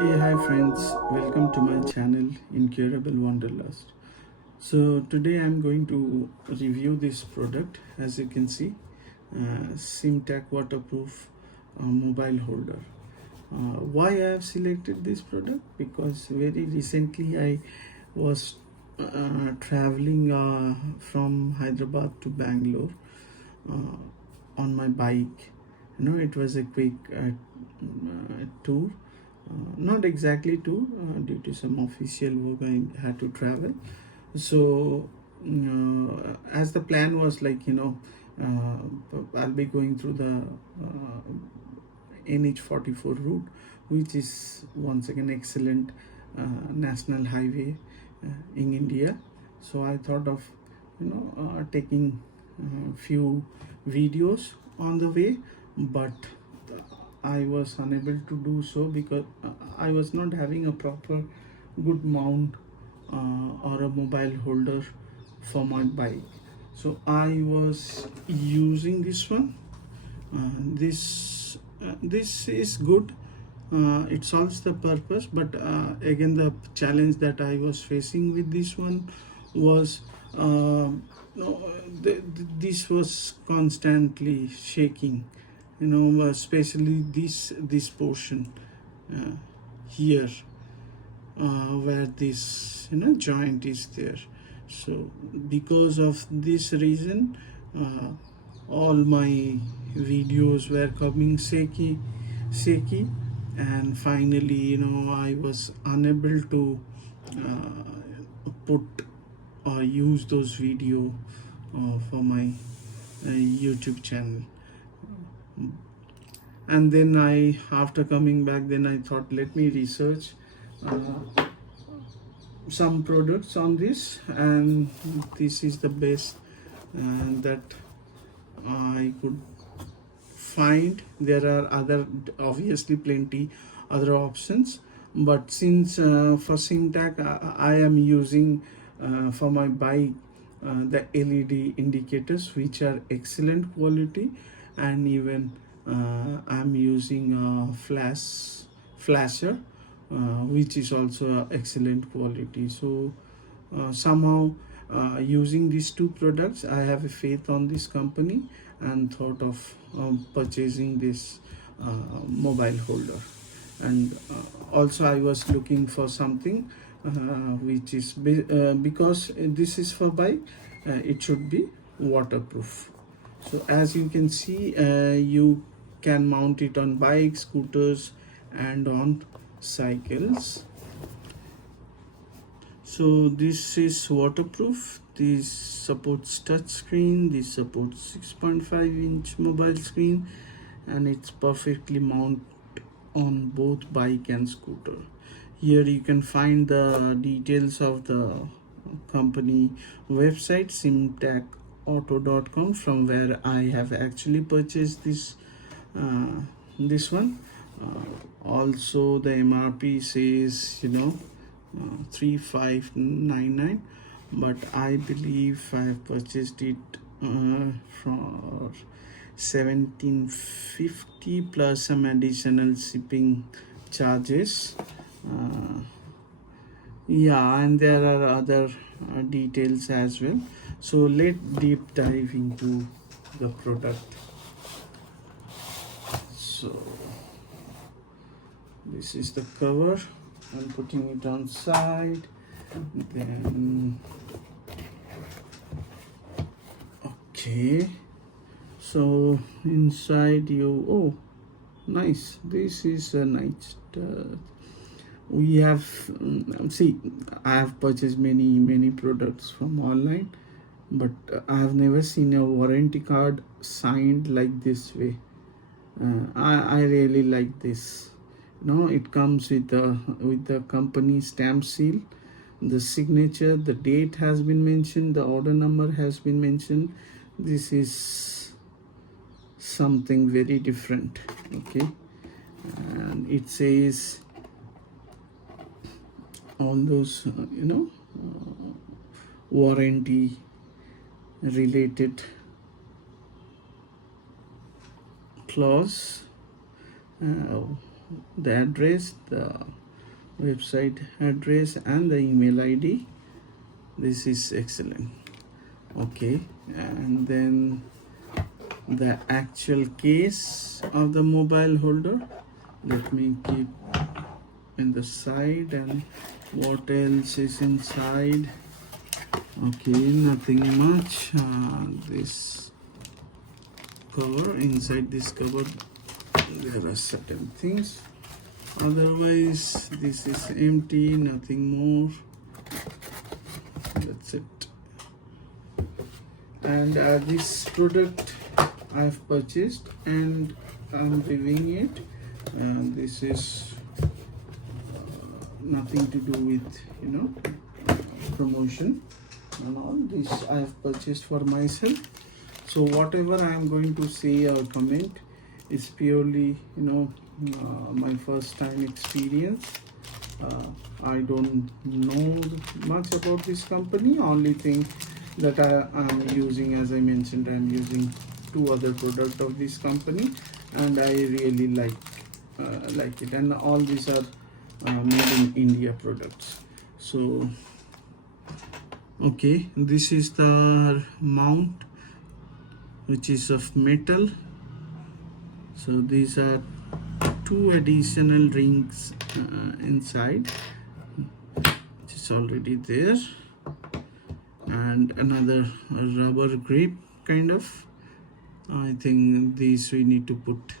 Hey, hi friends, welcome to my channel Incurablewonderlust. So today I'm going to review this product. As you can see, Simtac Waterproof Mobile Holder. Why I have selected this product? Because very recently I was traveling from Hyderabad to Bangalore on my bike. It was a quick tour, not exactly tour, due to some official work I had to travel. So as the plan was like, I'll be going through the NH44 route, which is once again excellent national highway in India. So I thought of taking few videos on the way, but I was unable to do so because I was not having a proper good mount or a mobile holder for my bike. So I was using this one. This is good. It solves the purpose, but again the challenge that I was facing with this one was no, this was constantly shaking, especially this portion uh, here, where this joint is there. So because of this reason, all my videos were coming shaky, and finally I was unable to put or use those video for my YouTube channel. And then after coming back, then I thought, let me research uh, some products on this, and this is the best that I could find. There are other, obviously plenty other options, but since for Simtac I am using for my bike the LED indicators, which are excellent quality, and even I'm using a flasher, which is also excellent quality. So somehow using these two products, I have a faith on this company and thought of purchasing this mobile holder. And also I was looking for something which is because this is for bike, it should be waterproof. So as you can see, you can mount it on bikes, scooters, and on cycles. So this is waterproof. This supports touch screen. This supports 6.5-inch mobile screen, and it's perfectly mounted on both bike and scooter. Here you can find the details of the company website, simtacauto.com, from where I have actually purchased this one. Also the MRP says 3599, but I believe I have purchased it for 1750 plus some additional shipping charges. Yeah, and there are other details as well. So let's deep dive into the product. So this is the cover. I'm putting it on side. Then okay, so inside oh nice, this is a nice we have see, I have purchased many products from online, but I have never seen a warranty card signed like this way. I really like this. It comes with the company stamp seal, the signature, the date has been mentioned, the order number has been mentioned. This is something very different. Okay, and it says all those warranty related clause, the address, the website address and the email ID. This is excellent. Okay, and then the actual case of the mobile holder, let me keep in the side. And what else is inside? Okay, nothing much. This cover, inside this cover there are certain things, otherwise this is empty, nothing more. That's it. And this product I have purchased and I'm reviewing it. This is nothing to do with promotion and all. This I have purchased for myself. So whatever I am going to say or comment is purely my first time experience. I don't know much about this company. Only thing that I am using, as I mentioned, I am using 2 other products of this company, and I really like it. And all these are made in India products. So okay, this is the mount, which is of metal. So these are 2 additional rings inside, which is already there, and another rubber grip kind of. I think these we need to put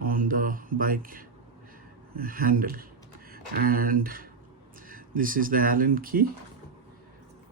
on the bike handle. And this is the Allen key.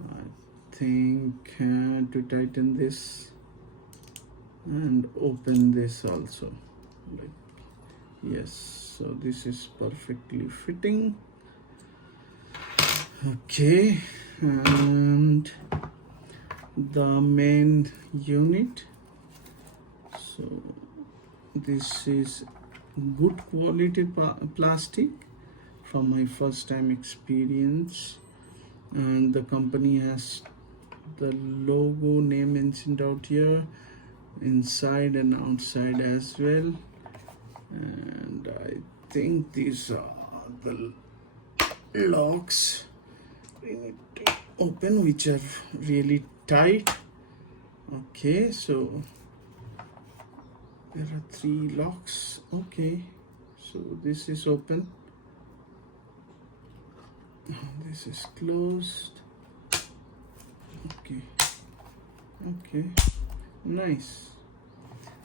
I think to tighten this and open this also, like, yes. So this is perfectly fitting. Okay, and the main unit. So this is good quality plastic from my first time experience, and the company has the logo name mentioned out here, inside and outside as well. And I think these are the locks we need to open, which are really tight. Okay, so there are 3 locks. Okay, so this is open, this is closed. Okay, nice.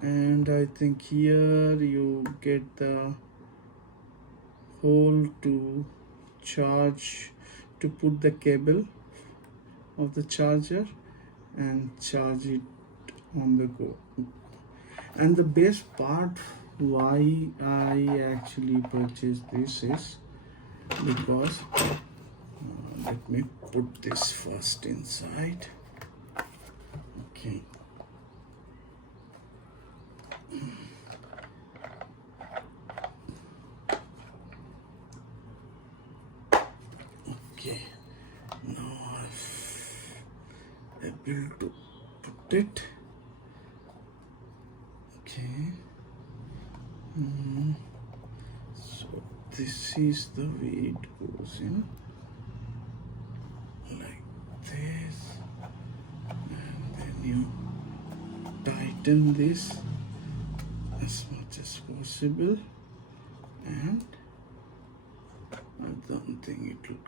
And I think here you get the hole to charge, to put the cable of the charger and charge it on the go. And the best part why I actually purchased this is because let me put this first inside. Okay, okay, now I've able to put it. Okay, so this is the way it goes in, like this, and then you tighten this as much as possible, and I don't think it will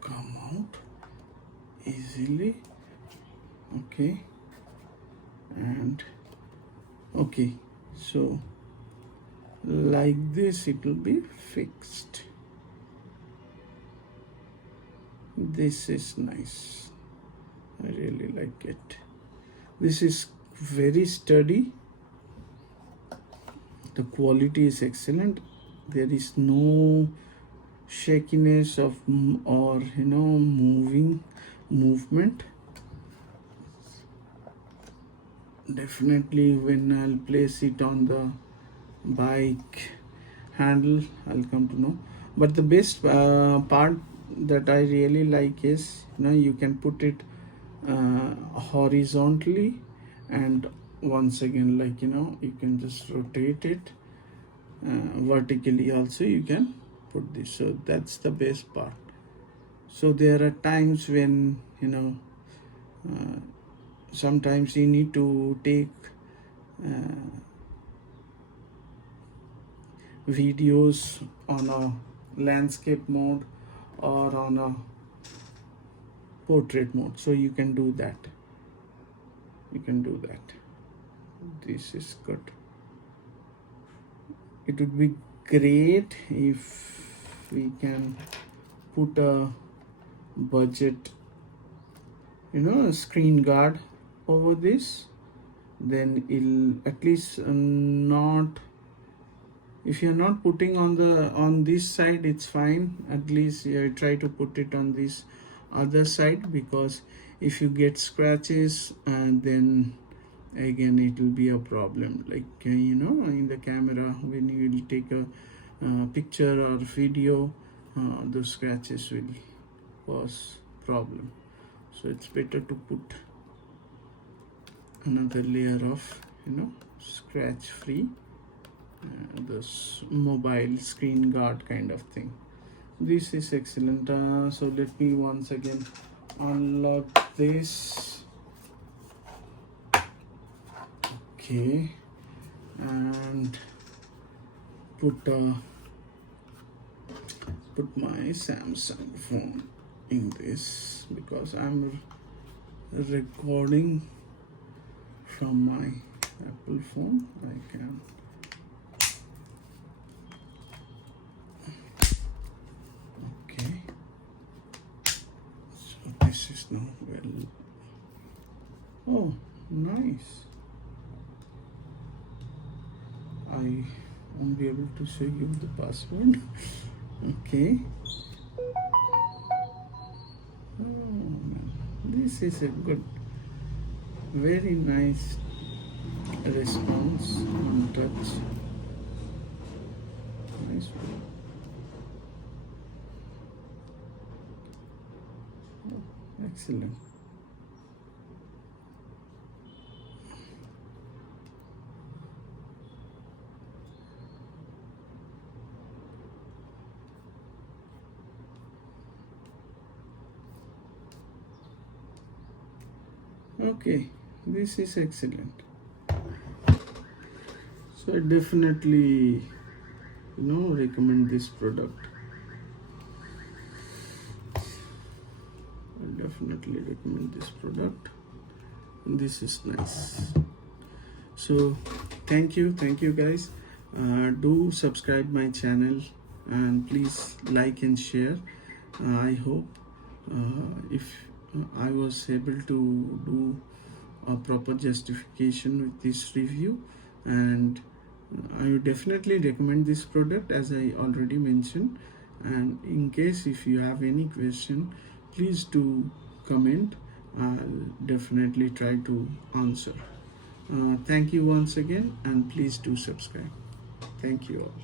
come out easily. Okay, and okay, so like this it will be fixed. This is nice, I really like it. This is very sturdy, the quality is excellent. There is no shakiness of or movement. Definitely when I'll place it on the bike handle, I'll come to know. But the best part that I really like is you can put it horizontally, and once again, you can just rotate it vertically also. You can put this. So that's the best part. So there are times when sometimes you need to take videos on a landscape mode or on a portrait mode, so you can do that. This is good. It would be great if we can put a budget screen guard over this, then it'll at least not, if you're not putting on this side, it's fine. At least try to put it on this other side, because if you get scratches, then again it will be a problem. Like in the camera, when you will take a picture or video, those scratches will cause problem. So it's better to put another layer of scratch free this mobile screen guard kind of thing. This is excellent. So let me once again unlock this. Okay, and put my Samsung phone in this, because I'm recording from my Apple phone. I can this is now well. Oh, nice. I won't be able to show you the password. Okay. Oh, this is a good, very nice response on touch. Nice one. Excellent. Okay, this is excellent. So I definitely recommend this product. I definitely recommend this product. This is nice. So thank you guys. Do subscribe my channel and please like and share. I hope if I was able to do a proper justification with this review, and I would definitely recommend this product, as I already mentioned. And in case if you have any question, please do comment. I'll definitely try to answer. Thank you once again, and please do subscribe. Thank you all.